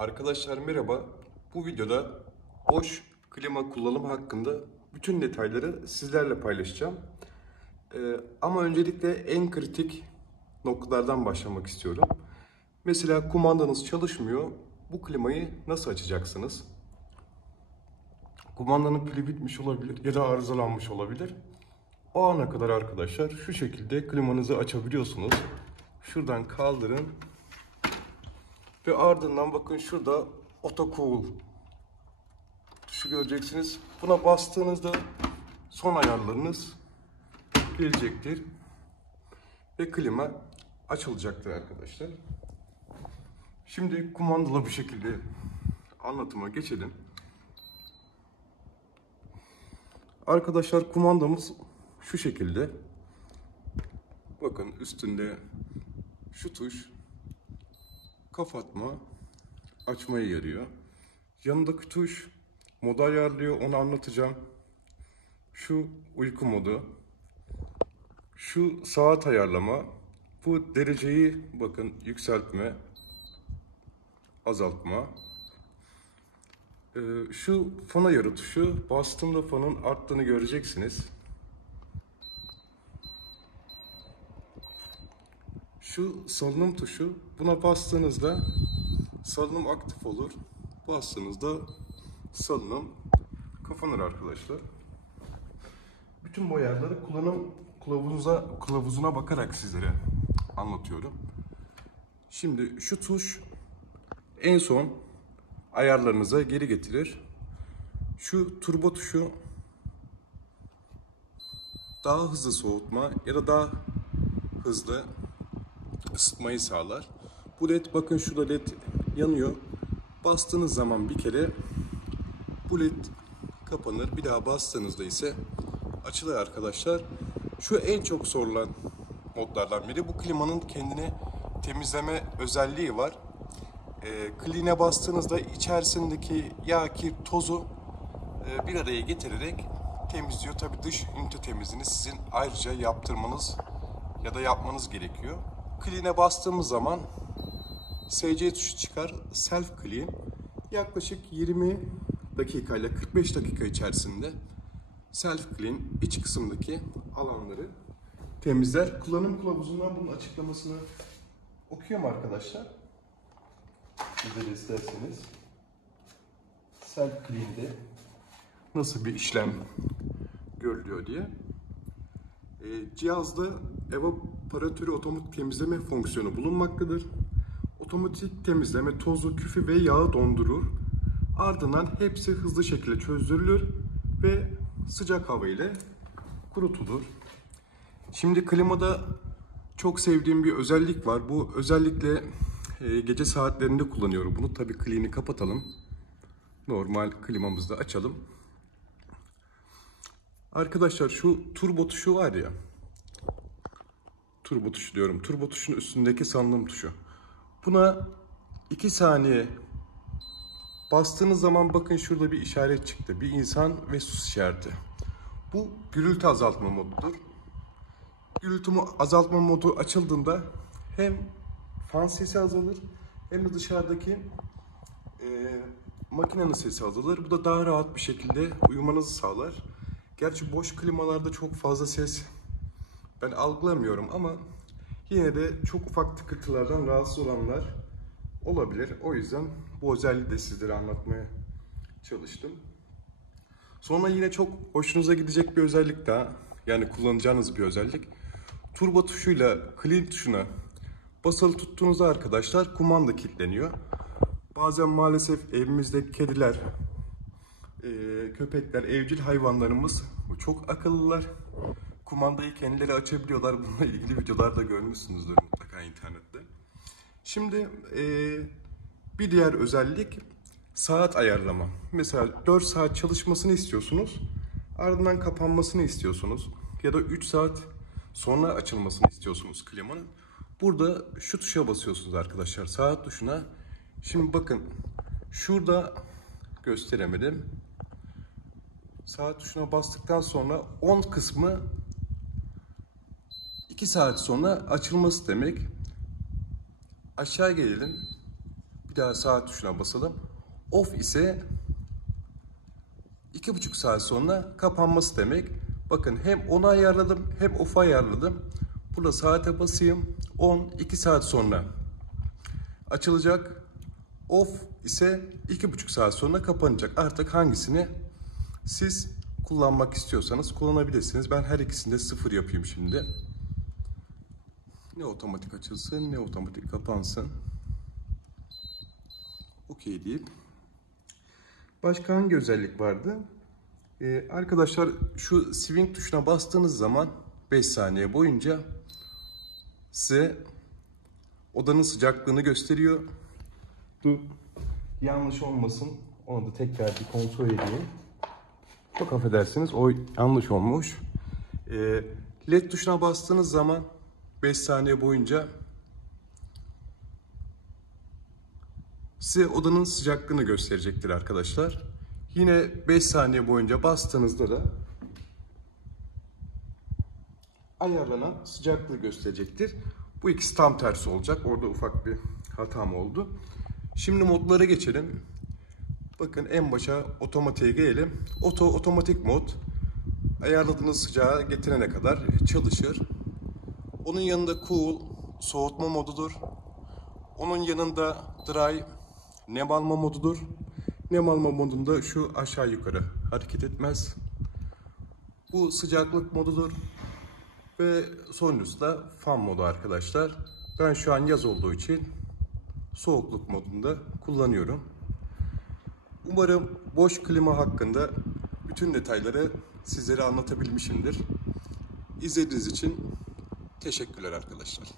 Arkadaşlar merhaba. Bu videoda boş klima kullanımı hakkında bütün detayları sizlerle paylaşacağım. Ama öncelikle en kritik noktalardan başlamak istiyorum. Mesela kumandanız çalışmıyor. Bu klimayı nasıl açacaksınız? Kumandanın pili bitmiş olabilir ya da arızalanmış olabilir. O ana kadar arkadaşlar şu şekilde klimanızı açabiliyorsunuz. Şuradan kaldırın ve ardından bakın şurada Auto Cool tuşu göreceksiniz. Buna bastığınızda son ayarlarınız gelecektir ve klima açılacaktır arkadaşlar. Şimdi kumandalı bir şekilde anlatıma geçelim. Arkadaşlar kumandamız şu şekilde. Bakın üstünde şu tuş kapatma, açmaya yarıyor. Yanındaki tuş modu ayarlıyor, onu anlatacağım. Şu uyku modu. Şu saat ayarlama. Bu dereceyi bakın yükseltme, azaltma. Şu fan ayarı tuşu. Bastığımda fanın arttığını göreceksiniz. Şu salınım tuşu. Buna bastığınızda salınım aktif olur. Bastığınızda salınım kapanır arkadaşlar. Bütün bu ayarları kullanım kılavuzuna bakarak sizlere anlatıyorum. Şimdi şu tuş en son ayarlarınıza geri getirir. Şu turbo tuşu daha hızlı soğutma ya da daha hızlı ısıtmayı sağlar. Bu led, bakın şurada led yanıyor. Bastığınız zaman bir kere bu led kapanır. Bir daha bastığınızda ise açılır arkadaşlar. Şu en çok sorulan modlardan biri. Bu klimanın kendini temizleme özelliği var. Clean'e bastığınızda içerisindeki yağ, kir, tozu bir araya getirerek temizliyor. Tabii dış ünite temizliğini sizin ayrıca yaptırmanız ya da yapmanız gerekiyor. Clean'e bastığımız zaman SC tuşu çıkar. Self Clean. Yaklaşık 20 dakika ile 45 dakika içerisinde Self Clean iç kısımdaki alanları temizler. Kullanım kılavuzundan bunun açıklamasını okuyorum arkadaşlar. Siz de isterseniz. Self Clean'de nasıl bir işlem görülüyor diye. Cihazda evaporatörü otomatik temizleme fonksiyonu bulunmaktadır. Otomatik temizleme tozu, küfü ve yağı dondurur. Ardından hepsi hızlı şekilde çözdürülür ve sıcak hava ile kurutulur. Şimdi klimada çok sevdiğim bir özellik var. Bu özellikle gece saatlerinde kullanıyorum bunu. Tabii kliğini kapatalım. Normal klimamızı da açalım. Arkadaşlar şu turbo tuşu var ya. Turbo tuşu diyorum. Turbo tuşun üstündeki salınım tuşu. Buna 2 saniye bastığınız zaman bakın şurada bir işaret çıktı. Bir insan ve sus işareti. Bu gürültü azaltma modudur. Gürültü azaltma modu açıldığında hem fan sesi azalır hem de dışarıdaki makinenin sesi azalır. Bu da daha rahat bir şekilde uyumanızı sağlar. Gerçi boş klimalarda çok fazla ses ben algılamıyorum ama yine de çok ufak tıkırtılardan rahatsız olanlar olabilir. O yüzden bu özelliği de sizlere anlatmaya çalıştım. Sonra yine çok hoşunuza gidecek bir özellik daha. Yani kullanacağınız bir özellik. Turbo tuşuyla clean tuşuna basılı tuttuğunuzda arkadaşlar kumanda kilitleniyor. Bazen maalesef evimizde kediler, köpekler, evcil hayvanlarımız çok akıllılar. Kumandayı kendileri açabiliyorlar. Bununla ilgili videolar da görmüşsünüzdür mutlaka internette. Şimdi bir diğer özellik saat ayarlama. Mesela 4 saat çalışmasını istiyorsunuz. Ardından kapanmasını istiyorsunuz. Ya da 3 saat sonra açılmasını istiyorsunuz klimanın. Burada şu tuşa basıyorsunuz arkadaşlar. Saat tuşuna. Şimdi bakın şurada gösteremedim. Saat tuşuna bastıktan sonra 10 kısmı 2 saat sonra açılması demek. Aşağı gelelim. Bir daha saat tuşuna basalım. Off ise 2,5 saat sonra kapanması demek. Bakın hem onu ayarladım hem off'u ayarladım. Burada saate basayım. 2 saat sonra açılacak. Off ise 2,5 saat sonra kapanacak. Artık hangisini siz kullanmak istiyorsanız kullanabilirsiniz. Ben her ikisinde 0 yapayım şimdi. Ne otomatik açılsın ne otomatik kapansın. OK deyip. Başka hangi özellik vardı? Arkadaşlar şu swing tuşuna bastığınız zaman 5 saniye boyunca size odanın sıcaklığını gösteriyor. Dur, yanlış olmasın. Onu da tekrar bir kontrol edeyim. Çok affedersiniz, o yanlış olmuş. LED tuşuna bastığınız zaman 5 saniye boyunca size odanın sıcaklığını gösterecektir arkadaşlar. Yine 5 saniye boyunca bastığınızda da ayarlanan sıcaklığı gösterecektir. Bu ikisi tam tersi olacak. Orada ufak bir hatam oldu. Şimdi modlara geçelim. Bakın en başa otomatiğe gelelim. Otomatik mod ayarladığınız sıcağı getirene kadar çalışır. Onun yanında cool soğutma modudur. Onun yanında dry nem alma modudur. Nem alma modunda şu aşağı yukarı hareket etmez. Bu sıcaklık modudur. Ve sonuncusu da fan modu arkadaşlar. Ben şu an yaz olduğu için soğukluk modunda kullanıyorum. Umarım boş klima hakkında bütün detayları sizlere anlatabilmişimdir. İzlediğiniz için teşekkürler arkadaşlar.